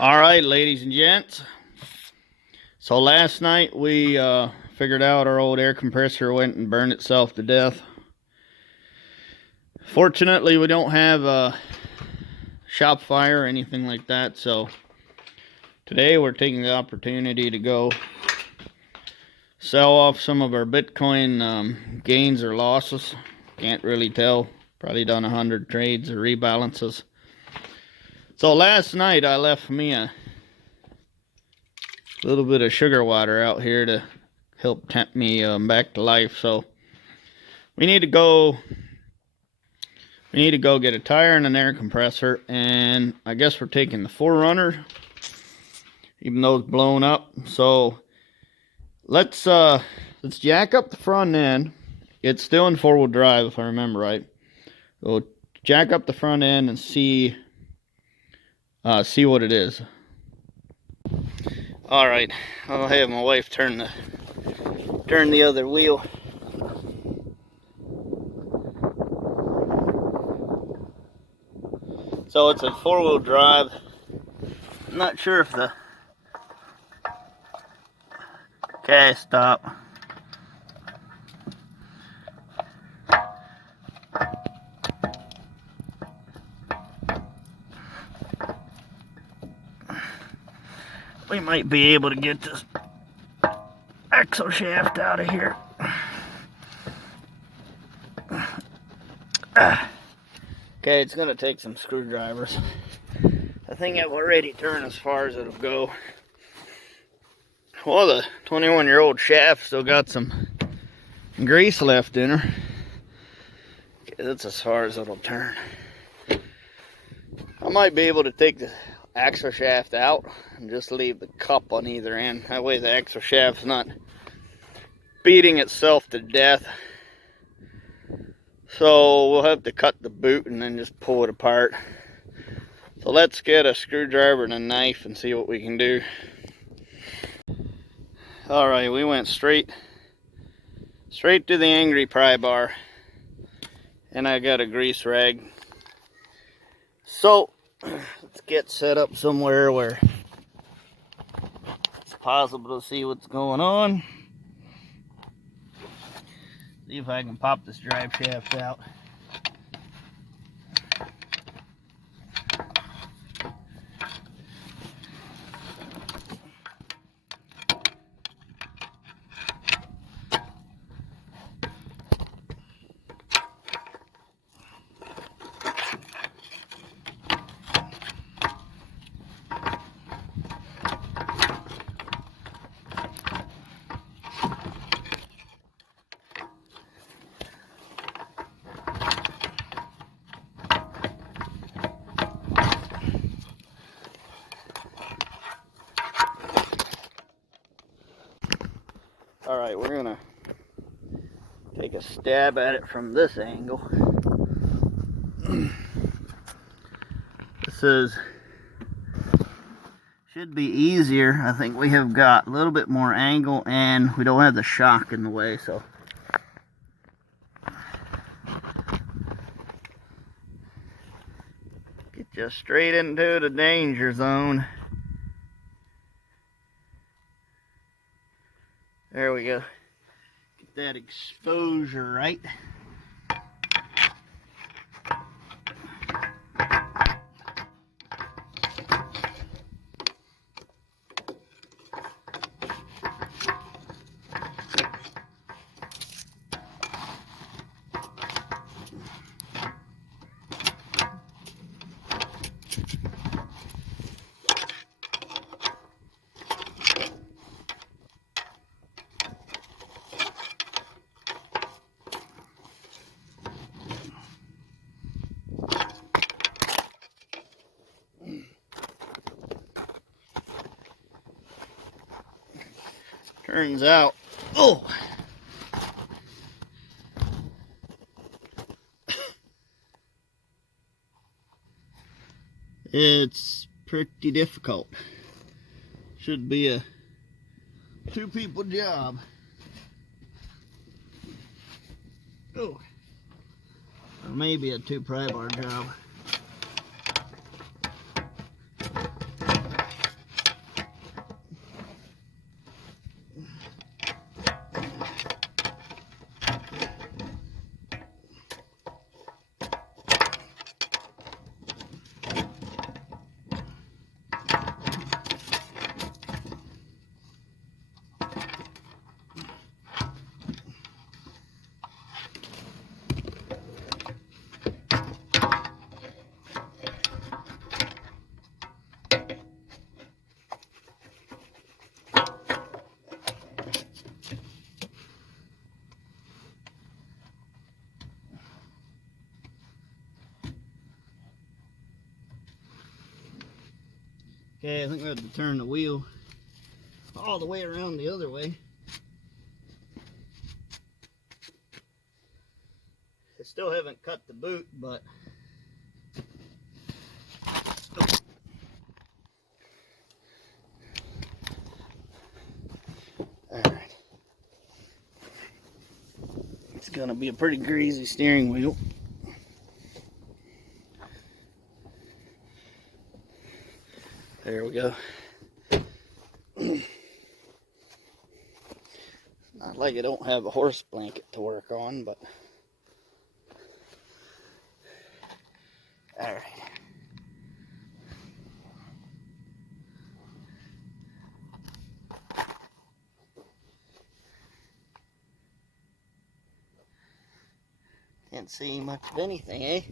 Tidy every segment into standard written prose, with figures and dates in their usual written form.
All right, ladies and gents. So last night we figured out our old air compressor went and burned itself to death. Fortunately, we don't have a shop fire or anything like that. So today we're taking the opportunity to go sell off some of our Bitcoin gains or losses. Can't really tell. Probably done 100 trades or rebalances. So last night I left me a little bit of sugar water out here to help tempt me back to life. So we need to go get a tire and an air compressor, and I guess we're taking the 4Runner, even though it's blown up. So let's jack up the front end. It's still in 4-wheel drive if I remember right. So jack up the front end and see what it is. All right, I'll have my wife turn the other wheel. So it's a 4-wheel drive. I'm not sure if the... Okay, stop. We might be able to get this axle shaft out of here. Okay, it's gonna take some screwdrivers. I think it will already turn as far as it'll go. Well, the 21-year-old shaft still got some grease left in her. Okay, that's as far as it'll turn. I might be able to take the axle shaft out and just leave the cup on either end. That way the axle shaft's not beating itself to death. So we'll have to cut the boot and then just pull it apart. So let's get a screwdriver and a knife and see what we can do. Alright, we went straight to the angry pry bar, and I got a grease rag. So let's get set up somewhere where it's possible to see what's going on. See if I can pop this drive shaft out. Alright, we're gonna take a stab at it from this angle. Should be easier. I think we have got a little bit more angle and we don't have the shock in the way, so get you straight into the danger zone. There we go. Get that exposure right. Turns out, oh, it's pretty difficult. Should be a 2-people job. Oh, or maybe a 2-pry bar job. Okay, I think we have to turn the wheel all the way around the other way. I still haven't cut the boot, but alright. It's gonna be a pretty greasy steering wheel. There we go. Not like I don't have a horse blanket to work on, but all right. Can't see much of anything, eh?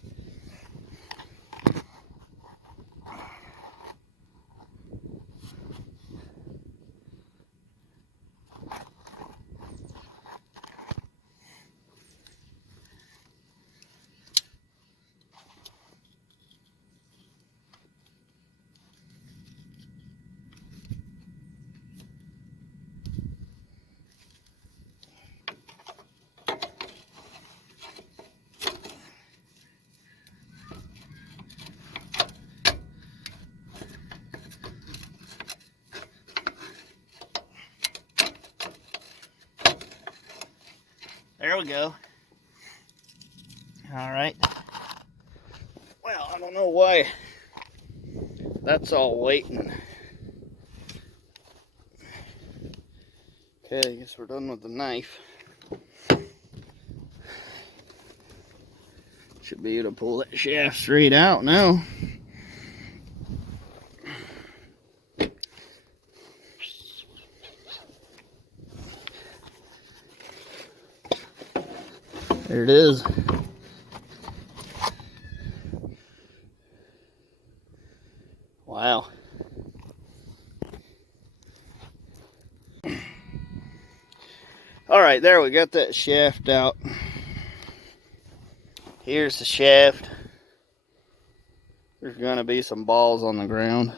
There we go. All right. Well, I don't know why that's all waiting. Okay, I guess we're done with the knife. Should be able to pull that shaft straight out now. There it is. Wow. All right, there we got that shaft out. Here's the shaft. There's gonna be some balls on the ground.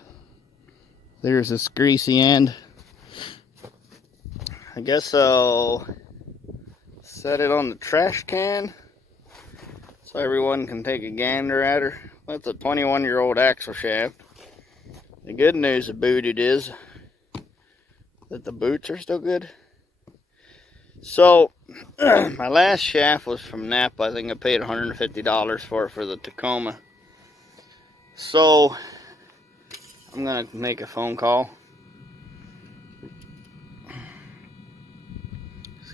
There's this greasy end. I guess I'll set it on the trash can so everyone can take a gander at her. That's a 21-year-old axle shaft. The good news about it is that the boots are still good. So my last shaft was from Napa. I think I paid $150 for it for the Tacoma. So I'm gonna make a phone call.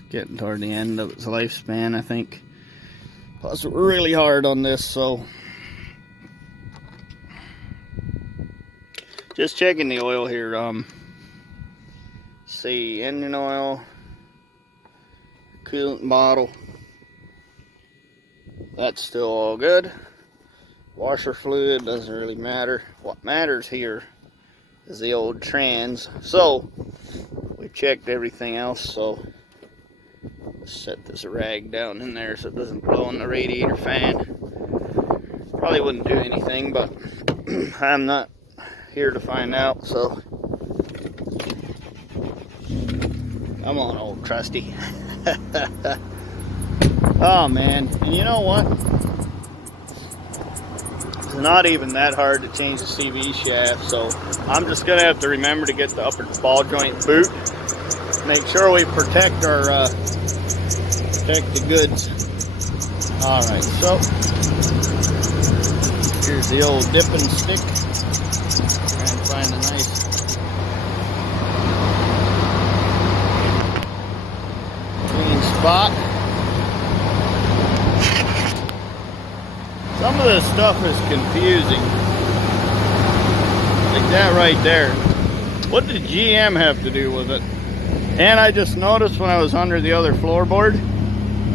Getting toward the end of its lifespan, I think. Plus, we're really hard on this, so just checking the oil here. See, engine oil, coolant bottle. That's still all good. Washer fluid doesn't really matter. What matters here is the old trans. So we checked everything else. So set this rag down in there so it doesn't blow in the radiator fan. Probably wouldn't do anything, but I'm not here to find out, so come on, old trusty. Oh man, and you know what? It's not even that hard to change the CV shaft, so I'm just gonna have to remember to get the upper ball joint boot. Make sure we protect our protect the goods. Alright, so here's the old dipping stick. Try and find a nice clean spot. Some of this stuff is confusing. Like that right there. What did GM have to do with it? And I just noticed when I was under the other floorboard,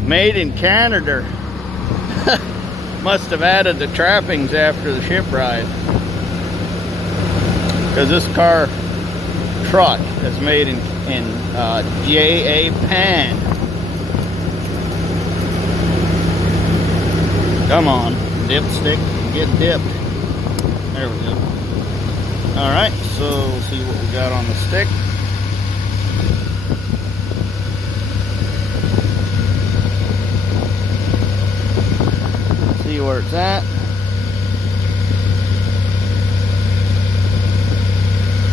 made in Canada. Must have added the trappings after the ship ride. Because this car truck is made in Japan. Come on, dipstick, get dipped. There we go. Alright, so we'll see what we got on the stick. See where it's at.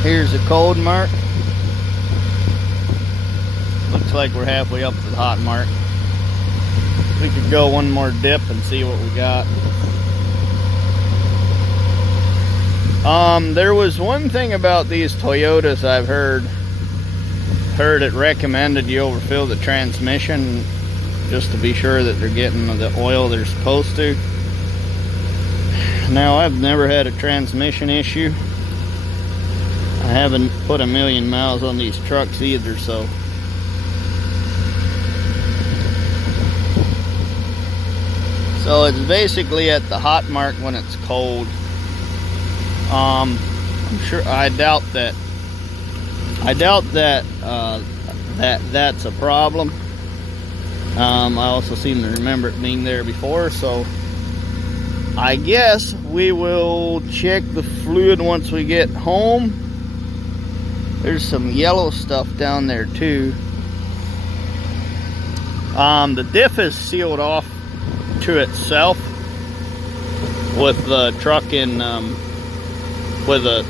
Here's the cold mark. Looks like we're halfway up to the hot mark. We could go one more dip and see what we got. There was one thing about these Toyotas I've heard it recommended you overfill the transmission just to be sure that they're getting the oil they're supposed to. Now, I've never had a transmission issue. I haven't put a million miles on these trucks either, so it's basically at the hot mark when it's cold. I'm sure I doubt that that's a problem. I also seem to remember it being there before, so I guess we will check the fluid once we get home. There's some yellow stuff down there too. The diff is sealed off to itself with the truck in with the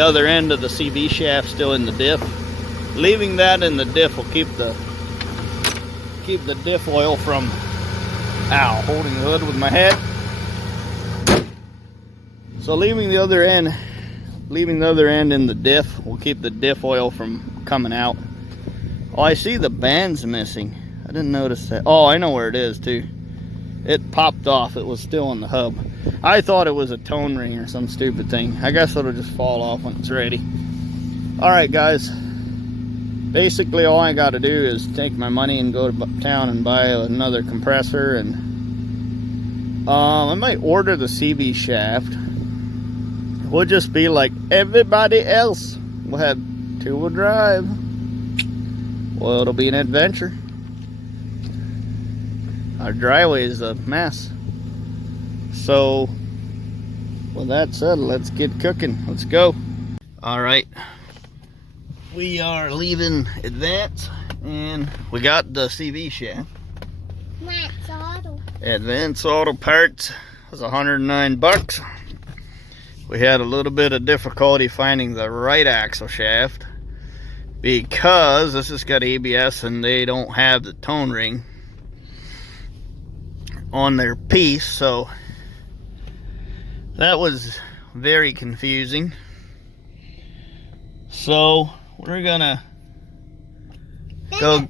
other end of the CV shaft still in the diff. Leaving that in the diff will keep the diff oil from holding the hood with my head. So leaving the other end in the diff will keep the diff oil from coming out. Oh, I see the band's missing. I didn't notice that. Oh, I know where it is too. It popped off. It was still on the hub. I thought it was a tone ring or some stupid thing. I guess it'll just fall off when it's ready. Alright guys, basically all I got to do is take my money and go to town and buy another compressor, and I might order the CV shaft. We'll just be like everybody else. We'll have two-wheel drive. Well, it'll be an adventure. Our driveway is a mess. So, with that said, let's get cooking. Let's go. Alright. We are leaving Advance, and we got the CV shaft. Advance Auto. Advance Auto Parts was $109. We had a little bit of difficulty finding the right axle shaft because this has got ABS and they don't have the tone ring on their piece, so that was very confusing. So we're gonna go.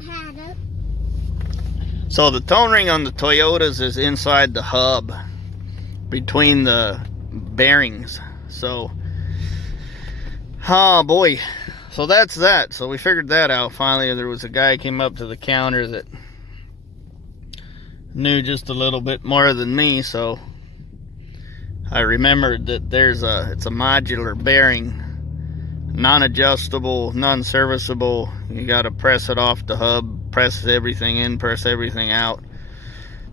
So the tone ring on the Toyotas is inside the hub between the bearings. So, oh boy, so that's that. So we figured that out finally. There was a guy came up to the counter that knew just a little bit more than me, so I remembered that it's a modular bearing, non-adjustable, non-serviceable. You got to press it off the hub, press everything in, press everything out.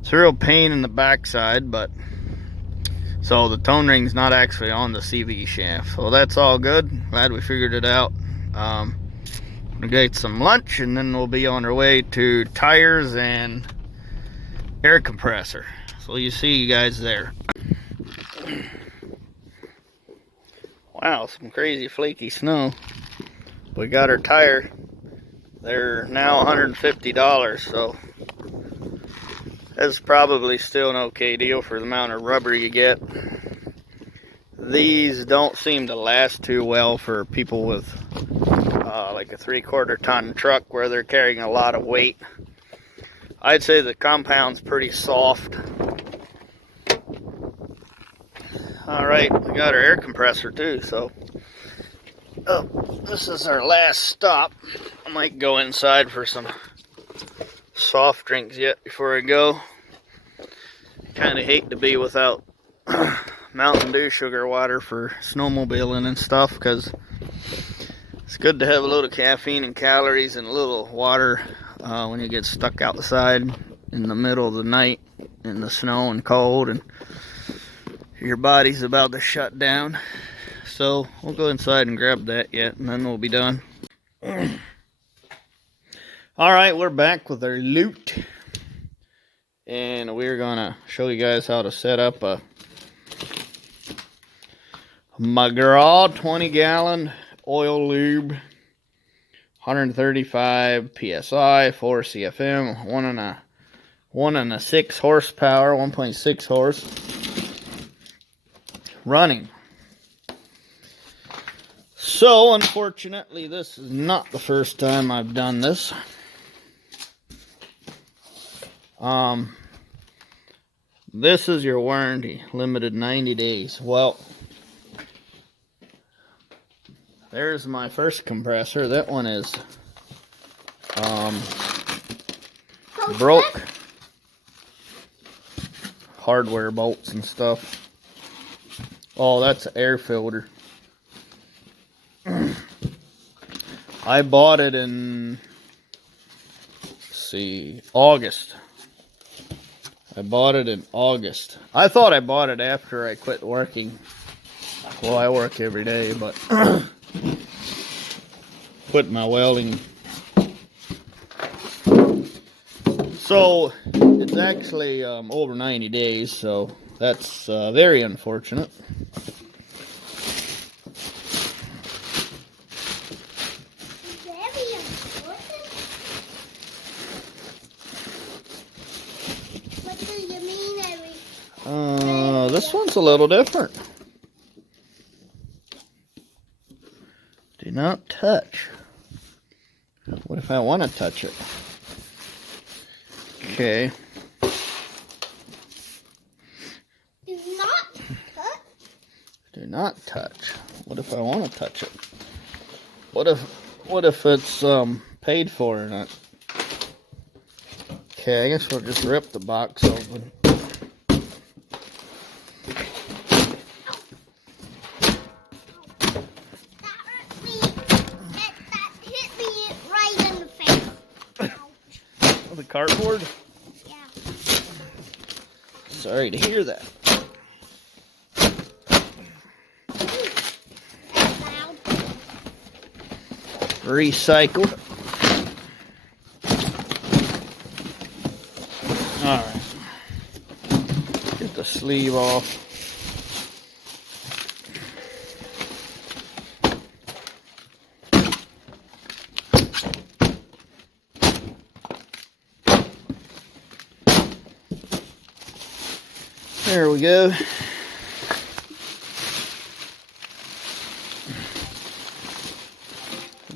It's a real pain in the backside, but so the tone ring's not actually on the CV shaft, so that's all good. Glad we figured it out. We'll get some lunch and then we'll be on our way to tires and air compressor. So you see you guys there. Wow, some crazy flaky snow. We got our tire. They're now $150, so that's probably still an okay deal for the amount of rubber you get. These don't seem to last too well for people with like a 3/4 ton truck where they're carrying a lot of weight. I'd say the compound's pretty soft. Alright, we got our air compressor too, so this is our last stop. I might go inside for some soft drinks yet before I go. Kind of hate to be without Mountain Dew sugar water for snowmobiling and stuff, because it's good to have a little caffeine and calories and a little water when you get stuck outside in the middle of the night in the snow and cold, and your body's about to shut down. So we'll go inside and grab that yet, and then we'll be done. Alright, we're back with our loot. And we're gonna show you guys how to set up a McGraw 20-gallon oil lube, 135 psi, 4 CFM, 1.6 horsepower, 1.6 horse, running. So unfortunately, this is not the first time I've done this. This is your warranty, limited 90 days. Well, there's my first compressor. That one is broke. Hardware bolts and stuff. Oh, that's an air filter. I bought it in, let's see, August. I bought it in August. I thought I bought it after I quit working. Well, I work every day, but quit my welding. So it's actually over 90 days, so that's very unfortunate. This one's a little different. Do not touch. What if I want to touch it? Okay. Do not touch. Do not touch. What if I want to touch it? What if it's paid for or not? Okay, I guess we'll just rip the box open. The cardboard? Yeah. Sorry to hear that. That's loud. Recycled. Alright. Get the sleeve off. There we go.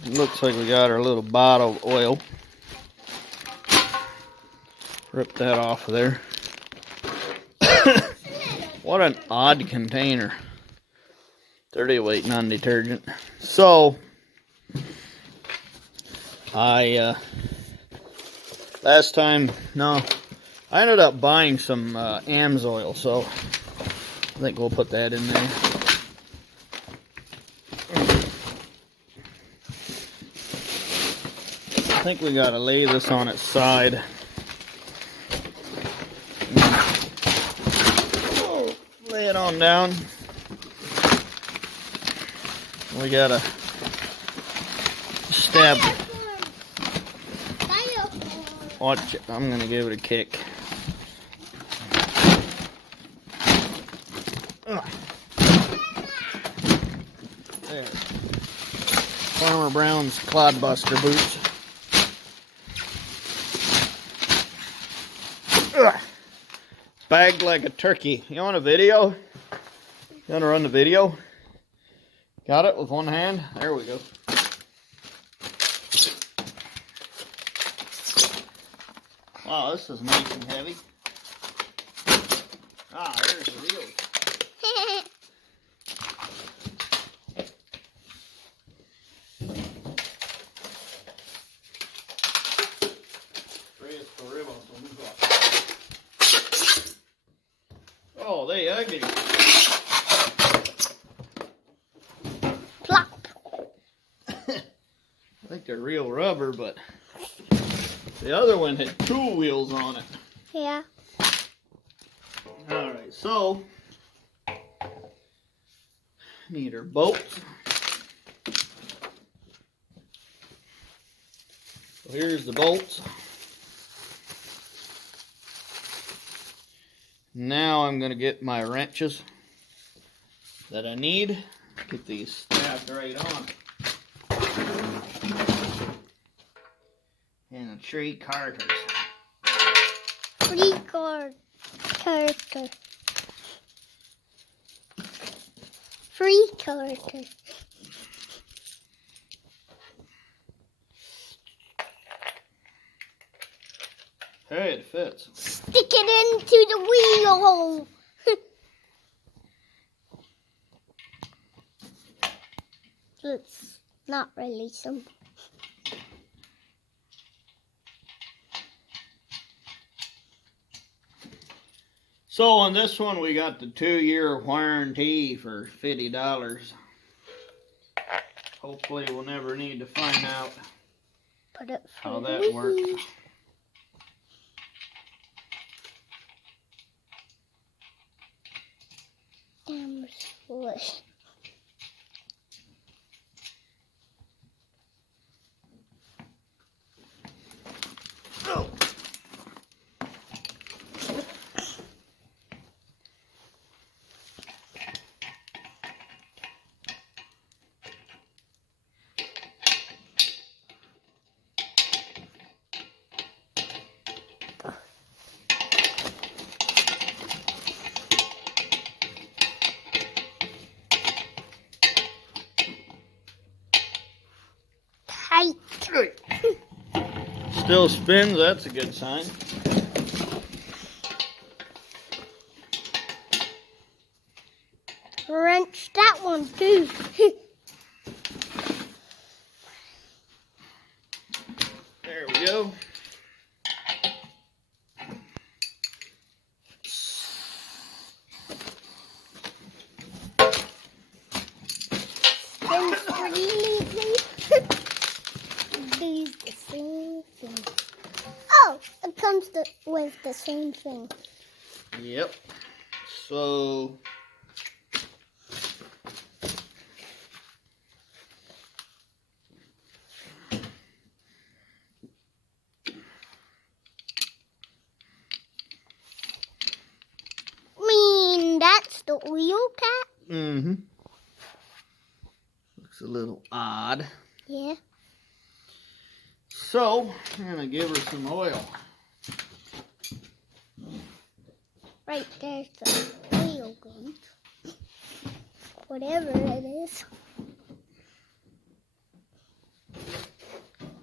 It looks like we got our little bottle of oil. Rip that off of there. What an odd container. 30 weight non-detergent. So, I ended up buying some AMS oil, so I think we'll put that in there. I think we gotta lay this on its side. Lay it on down. We gotta stab. Watch it. I'm gonna give it a kick. There. Farmer Brown's Clodbuster boots. Bagged like a turkey. You want a video? You want to run the video? Got it with one hand? There we go. Wow, this is nice and heavy. Ah, there's the reel. Oh, they ugly. Plop. I think they're real rubber, but the other one had tool wheels on it. Yeah. Alright, so Need our bolts. So here's the bolts. Now I'm going to get my wrenches that I need. Get these snapped right on. And the 3 carters. 3 carters. 3 carters. Hey, it fits. Stick it into the wheel. It's not really simple. So on this one, we got the 2-year warranty for $50. Hopefully we'll never need to find out Put it how that works. Damn foolish. Oh. Tight. Still spins, that's a good sign. Wrench that one too. There we go. Spins pretty neatly. These the same thing. Oh, it comes with the same thing. Yep. So That's the wheel cap? mm-hmm. Looks a little odd. Yeah. So I'm gonna give her some oil. Right there's the wheel gauge. Whatever it is.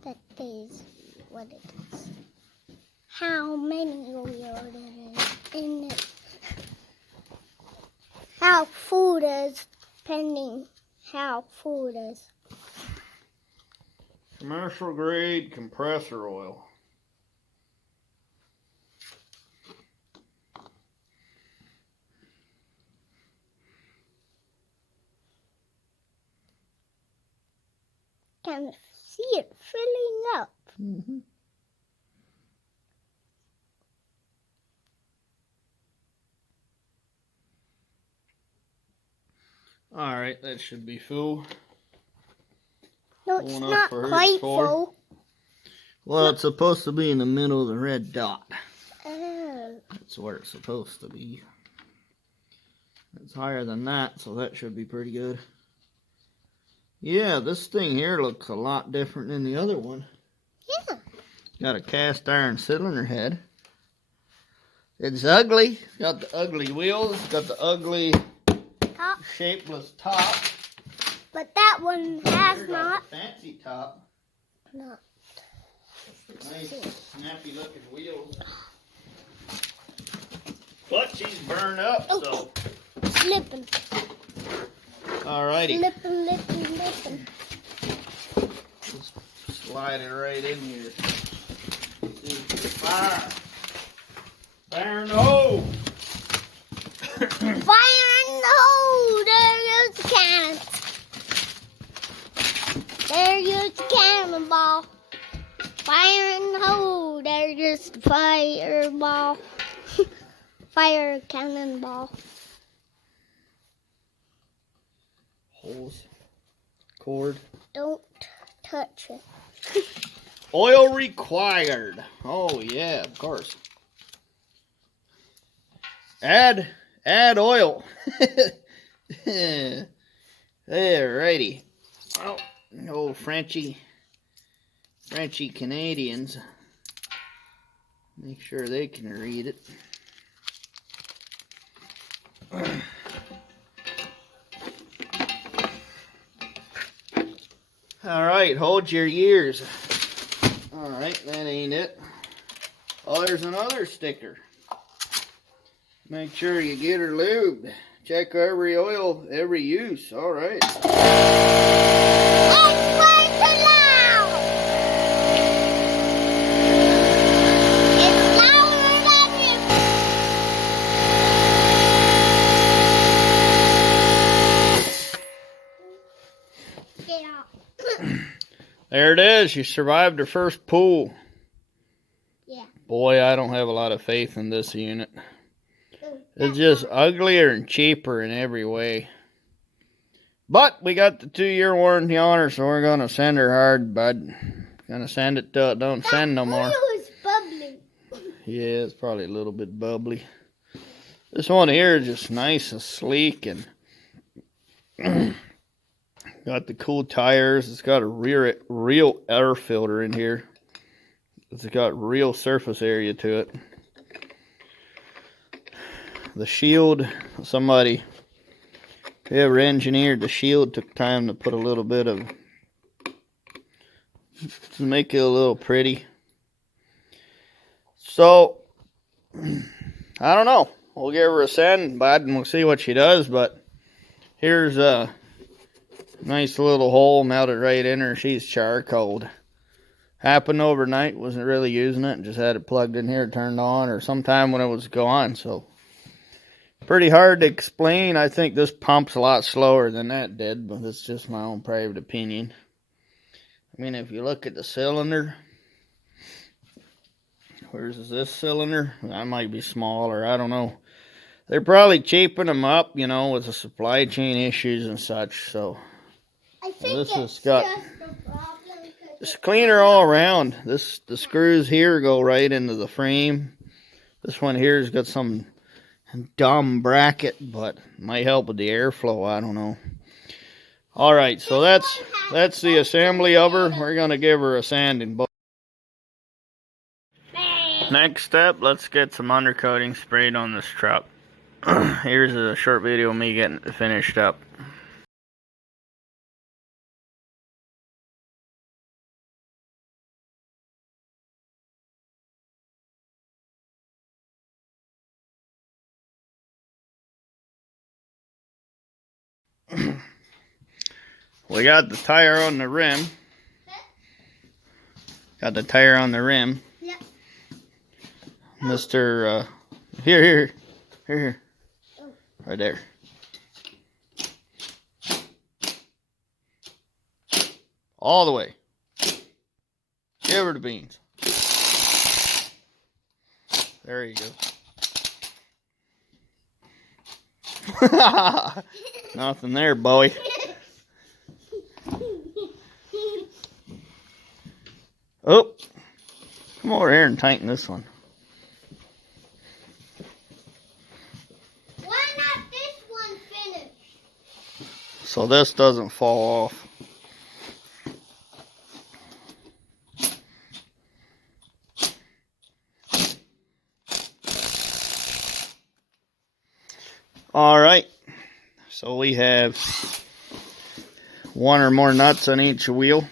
That is what it is. How many oil it is in it. How full it is, depending how full it is. Commercial grade compressor oil. Can see it filling up. Mm-hmm. All right, that should be full. No, it's Going up not for quite four. full. Well, it's supposed to be in the middle of the red dot. Oh. That's where it's supposed to be. It's higher than that, so that should be pretty good. Yeah, this thing here looks a lot different than the other one. Yeah. Got a cast iron cylinder head. It's ugly. It's got the ugly wheels. It's got the ugly Top. shapeless top. But that one has Here got not. the fancy top. Not. Nice, snappy looking wheels. But she's burned up, so. Slipping. Alrighty. Slipping. Just slide it right in here. See, fire. Fire in the hole. Fire in the hole! There goes the cannon. There goes the cannonball. Fire in the hole! There goes the fireball. Fire cannonball. hose cord. Don't touch it. Oil required. Oh yeah, of course. Add oil. Alrighty. Oh, no Frenchy Canadians. Make sure they can read it. Alright, hold your ears. Alright, that ain't it. Oh, there's another sticker. Make sure you get her lubed. Check every oil, every use. Alright. It's way too loud! It's louder than you. Get out. There it is. You survived her first pool. Yeah. Boy, I don't have a lot of faith in this unit. It's just uglier and cheaper in every way. But we got the 2-year warranty on her, so we're going to send her hard, bud. Gonna send it till it don't send no more. It's bubbly. Yeah, it's probably a little bit bubbly. This one here is just nice and sleek, and got the cool tires. It's got a real air filter in here. It's got real surface area to it. The shield, somebody, whoever engineered the shield took time to put a little bit of, to make it a little pretty. So, I don't know. We'll give her a send, bud, and we'll see what she does. But here's a nice little hole melted right in her. She's charcoaled. Happened overnight. Wasn't really using it. Just had it plugged in here, turned on, or sometime when it was gone. So, pretty hard to explain. I think this pump's a lot slower than that did, but it's just my own private opinion. I mean, if you look at the cylinder, where's this cylinder? That might be smaller, I don't know. They're probably cheaping them up, you know, with the supply chain issues and such, so. I think This it's has got, just a problem. it's cleaner all around. The screws here go right into the frame. This one here's got some dumb bracket, but might help with the airflow, I don't know. Alright, so that's the assembly of her. We're gonna give her a sanding. Next step, let's get some undercoating sprayed on this truck. Here's a short video of me getting it finished up. We got the tire on the rim. Got the tire on the rim. Yep. Mr. Here. Oh. Right there. All the way. Give her the beans. There you go. Nothing there, boy. Oh, come over here and tighten this one. Why not this one finished? So this doesn't fall off. All right, so we have one or more nuts on each wheel.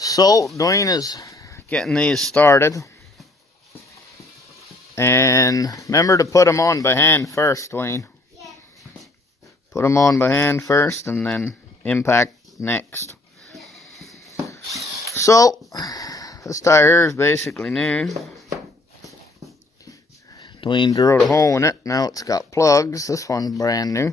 So Dwayne is getting these started, and remember to put them on by hand first, Dwayne. Yes. Put them on by hand first and then impact next. So this tire is basically new. Dwayne drilled a hole in it. Now it's got plugs. This one's brand new.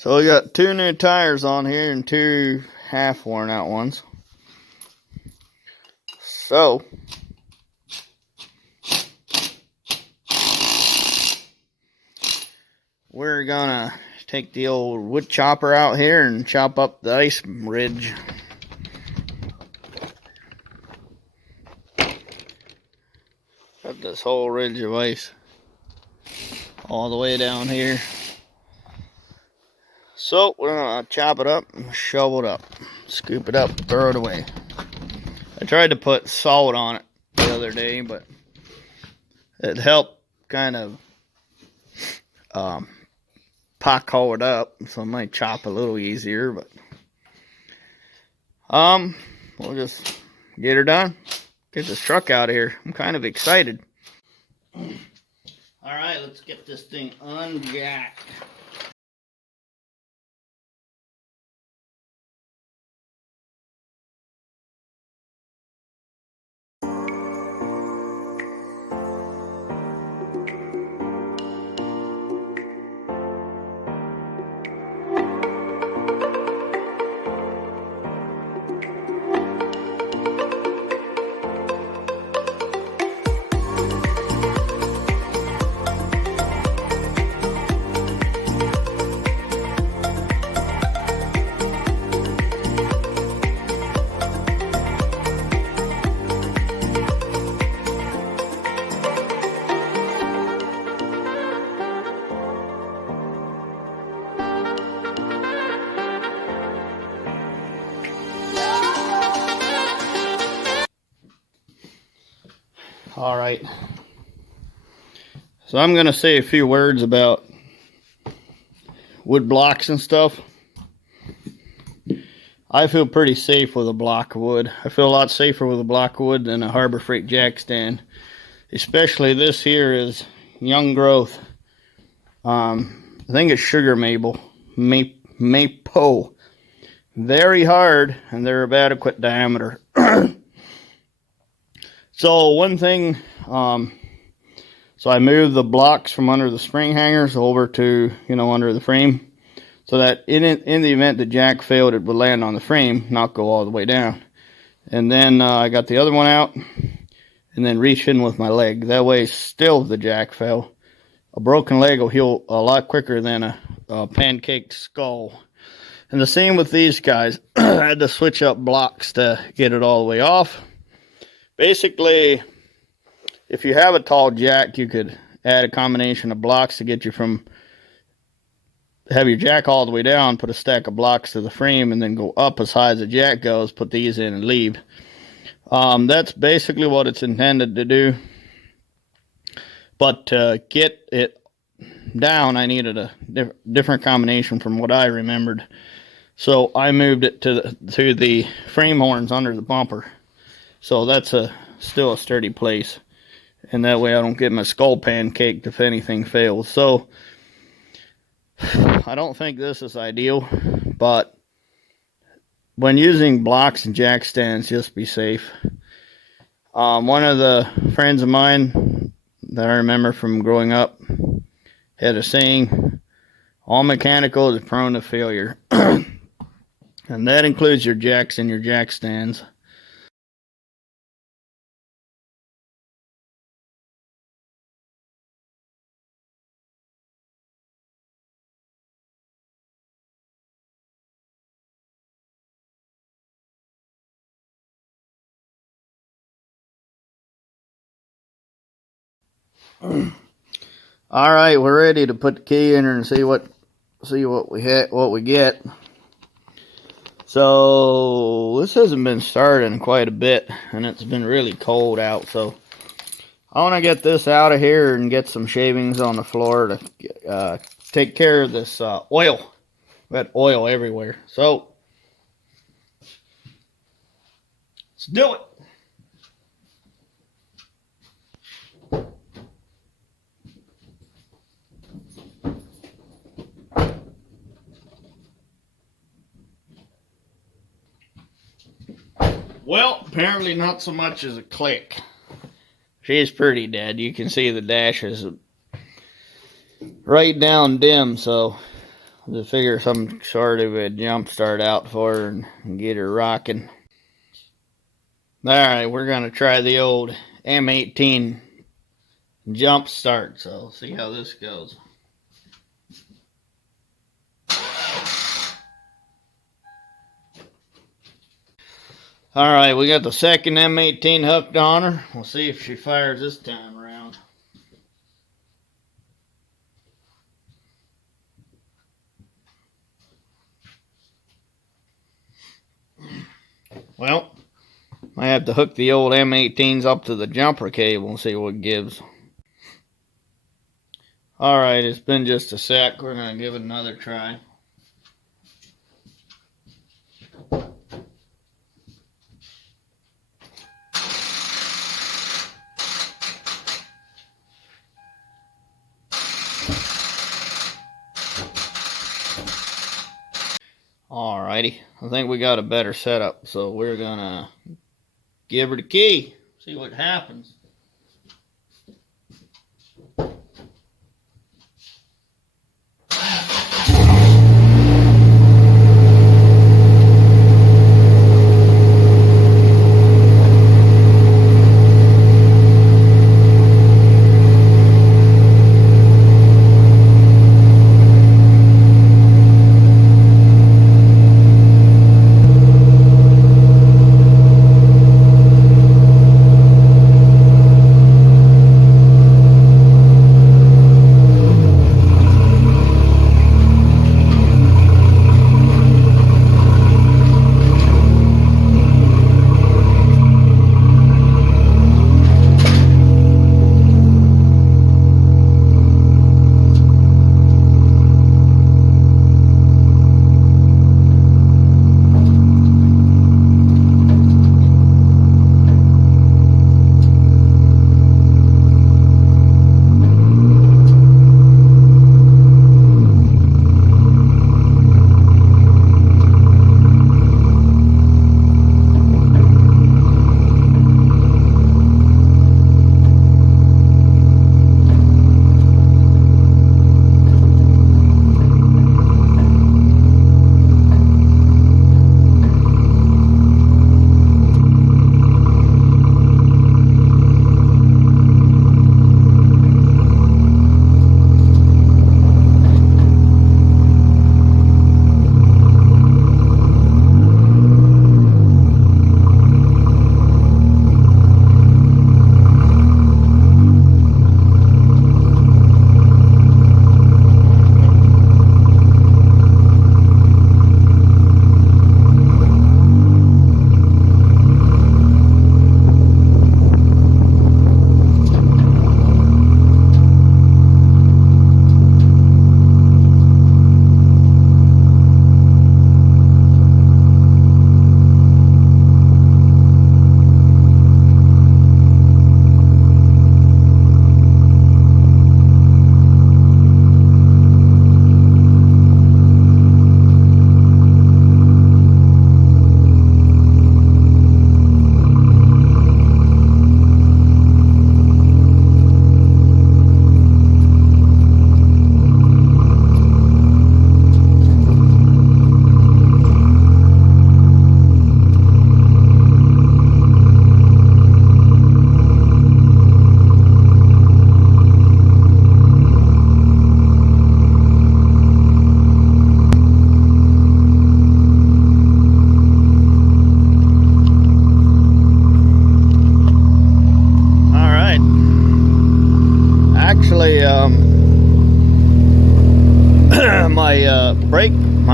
So we got 2 new tires on here and 2 half worn out ones. So we're gonna take the old wood chopper out here and chop up the ice ridge. Got this whole ridge of ice all the way down here. So we're gonna chop it up and shovel it up, scoop it up, throw it away. I tried to put salt on it the other day, but it helped kind of pothole it up, so it might chop a little easier. But we'll just get her done, get this truck out of here. I'm kind of excited. All right, let's get this thing unjacked. All right, so I'm gonna say a few words about wood blocks and stuff. I feel pretty safe with a block of wood. I feel a lot safer with a block of wood than a Harbor Freight jack stand. Especially this here is young growth. I think it's sugar maple. Maple. Very hard, and they're of adequate diameter. So one thing, so I moved the blocks from under the spring hangers over to, under the frame, so that in the event the jack failed, it would land on the frame, not go all the way down. And then I got the other one out, and then reached in with my leg. That way, still if the jack fell, a broken leg will heal a lot quicker than a pancaked skull. And the same with these guys. I had to switch up blocks to get it all the way off. Basically, if you have a tall jack, you could add a combination of blocks to get you from, have your jack all the way down, put a stack of blocks to the frame, and then go up as high as the jack goes, put these in and leave. That's basically what it's intended to do. But to get it down, I needed a different combination from what I remembered. So I moved it to the frame horns under the bumper. So that's still a sturdy place. And that way I don't get my skull pancaked if anything fails. So I don't think this is ideal, but when using blocks and jack stands, just be safe. One of the friends of mine that I remember from growing up had a saying, all mechanical is prone to failure. And that includes your jacks and your jack stands. All right, we're ready to put the key in her and see what we get. So this hasn't been started in quite a bit, and it's been really cold out. So I want to get this out of here and get some shavings on the floor to take care of this oil. We got oil everywhere. So let's do it. Well, apparently not so much as a click. She's pretty dead. You can see the dash is right down dim, so To figure some sort of a jump start out for her and get her rocking. Alright, we're going to try the old M18 jump start, so see how this goes. Alright, we got the second M18 hooked on her. We'll see if she fires this time around. Well, I have to hook the old M18s up to the jumper cable and see what it gives. Alright, it's been just a sec. We're going to give it another try. Alrighty, I think we got a better setup, so we're gonna give her the key, see what happens.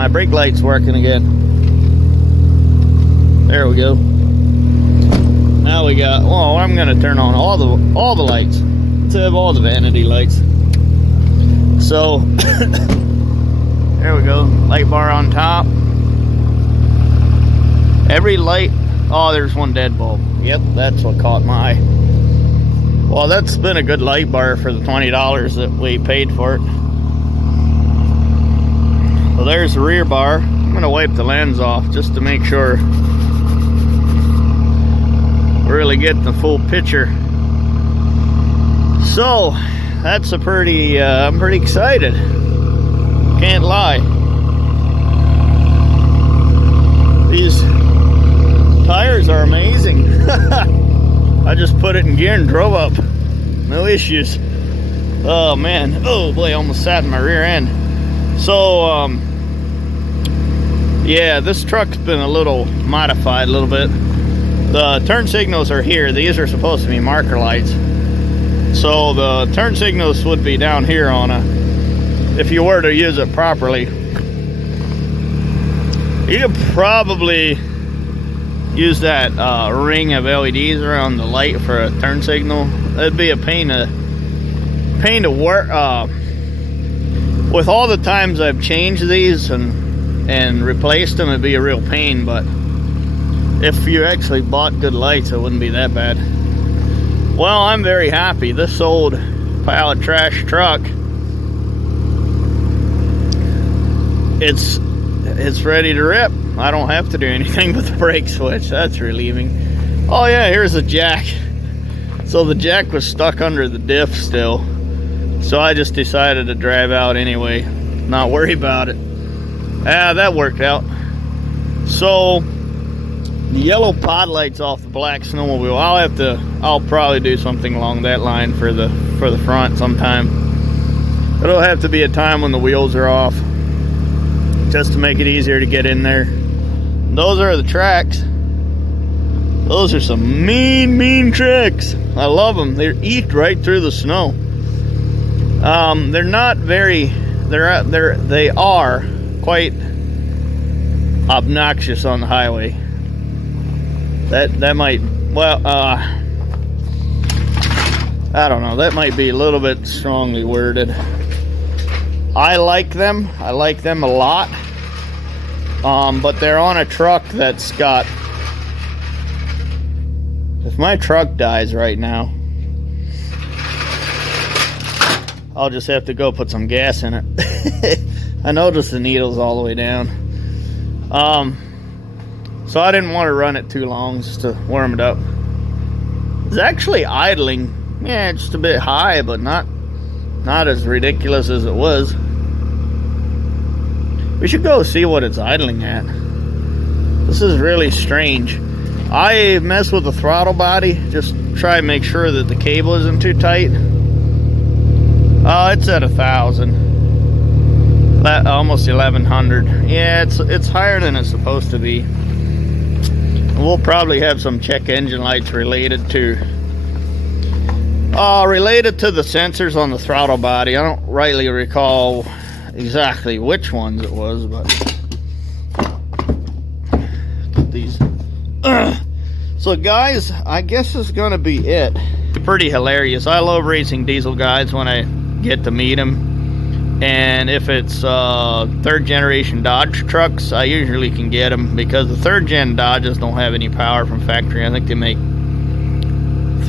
my brake light's working again. There we go. Now we got, well, I'm gonna turn on all the lights. Let's have all the vanity lights. So there we go, light bar on top. Every light, oh, there's one dead bulb. Yep, that's what caught my eye. Well, that's been a good light bar for the $20 that we paid for it. So there's the rear bar. I'm gonna wipe the lens off just to make sure we're really getting the full picture. So that's a pretty, I'm pretty excited. Can't lie. just put it in gear and drove up. No issues. Oh man, oh boy, I almost sat in my rear end. So yeah, this truck's been a little modified a little bit. The turn signals are here. These are supposed to be marker lights. So the turn signals would be down here on if you were to use it properly. You could probably use that ring of LEDs around the light for a turn signal. It'd be a pain to work. With all the times I've changed these and replaced them, it'd be a real pain. But if you actually bought good lights, it wouldn't be that bad. Well, I'm very happy. This old pile of trash truck, it's ready to rip. I don't have to do anything with the brake switch. That's relieving. Oh yeah, here's the jack. So the jack was stuck under the diff still. So I just decided to drive out anyway. Not worry about it. Ah, that worked out. So the yellow pod lights off the black snowmobile. I'll probably do something along that line for the front sometime. It'll have to be a time when the wheels are off, just to make it easier to get in there. Those are the tracks. Those are some mean tracks. I love them. They eat right through the snow. They're not very. They are quite obnoxious on the highway. That might, well, I don't know, that might be a little bit strongly worded. I like them a lot, but they're on a truck that's got, if my truck dies right now, I'll just have to go put some gas in it. I noticed the needle's all the way down. So I didn't want to run it too long, just to warm it up. It's actually idling. Yeah, just a bit high, but not as ridiculous as it was. We should go see what it's idling at. This is really strange. I mess with the throttle body, just try and make sure that the cable isn't too tight. It's at 1,000. Almost 1,100. Yeah, it's higher than it's supposed to be. We'll probably have some check engine lights related to the sensors on the throttle body. I don't rightly recall exactly which ones it was, but these. So guys, I guess this is gonna be it. Pretty hilarious. I love racing diesel guys when I get to meet them. And if it's third generation Dodge trucks, I usually can get them, because the third gen Dodges don't have any power from factory. I think they make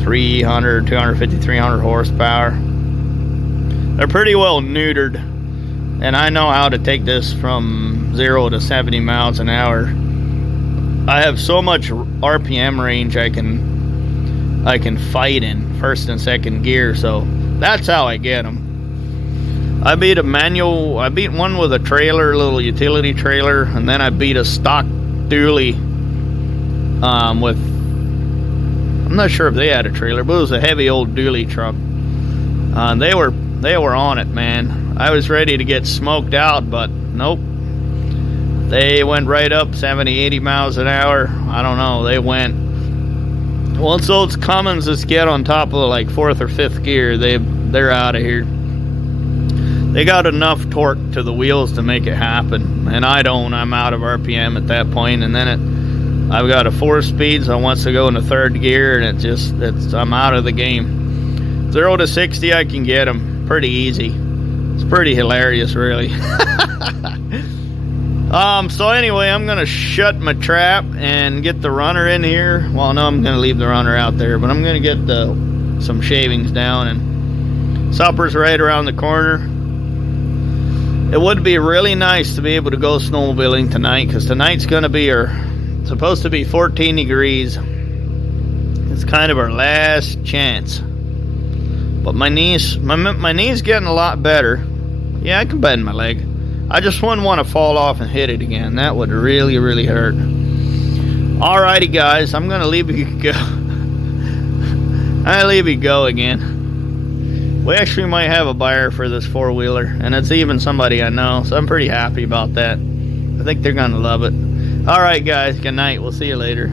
300, 250, 300 horsepower. They're pretty well neutered, and I know how to take this from 0 to 70 miles an hour. I have so much RPM range I can fight in first and second gear, so that's how I get them. I beat one with a trailer, a little utility trailer, and then I beat a stock dually with, I'm not sure if they had a trailer, but it was a heavy old dually truck. They were on it, man. I was ready to get smoked out, but nope. They went right up 70, 80 miles an hour. I don't know, they went. Once those Cummins get on top of like 4th or 5th gear, they're out of here. They got enough torque to the wheels to make it happen, and I don't. I'm out of RPM at that point, and then I've got a 4-speed, so once I go into 3rd gear, and I'm out of the game. 0 to 60, I can get them pretty easy. It's pretty hilarious, really. So anyway, I'm gonna shut my trap and get the runner in here. Well, no, I'm gonna leave the runner out there, but I'm gonna get some shavings down, and supper's right around the corner. It would be really nice to be able to go snowmobiling tonight, because tonight's gonna be supposed to be 14 degrees. It's kind of our last chance. But my knee's getting a lot better. Yeah, I can bend my leg. I just wouldn't want to fall off and hit it again. That would really, really hurt. Alrighty, guys, I'm gonna leave you go. I leave you go again. We actually might have a buyer for this four-wheeler, and it's even somebody I know, so I'm pretty happy about that. I think they're gonna love it. All right, guys, good night. We'll see you later.